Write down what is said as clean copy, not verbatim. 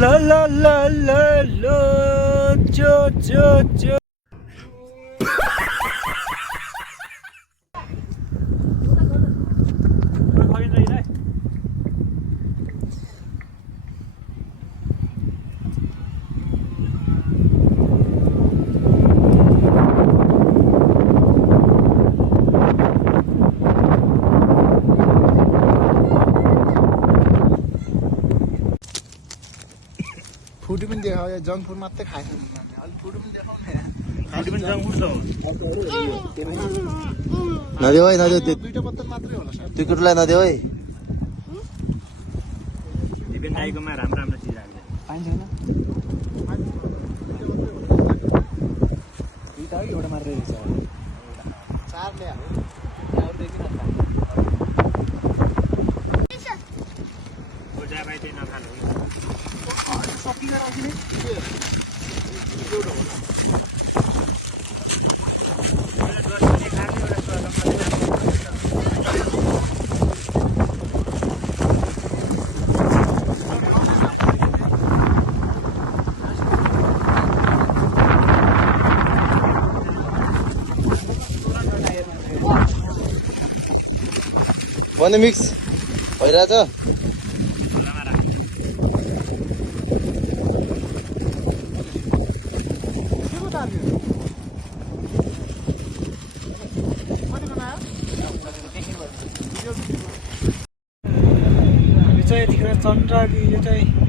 La la la la la, jo jo jo. Food पनि देखाऊ या junk food मात्रै खाएछ अलिक फूड पनि देखाऊ न खाली पनि जङ्क फुड त हो नदेऊ है नदेऊ त्यो दुईटा पत्ता मात्रै होला सायद त्यो कुरोलाई नदेऊ है दिपेन दाइकोमा राम्रो राम्रो चिज राख्छ पाइन्छ हैन दुईटा हो एउटा मात्रै रहेछ चार ल्यायो अरु देखिन हो जा भाइ त्यही नखानु सकिन्छ राखिने भने मिक्स भइरहेछ हामी चाहिँ यतिखेर चन्द्राकी यो चाहिँ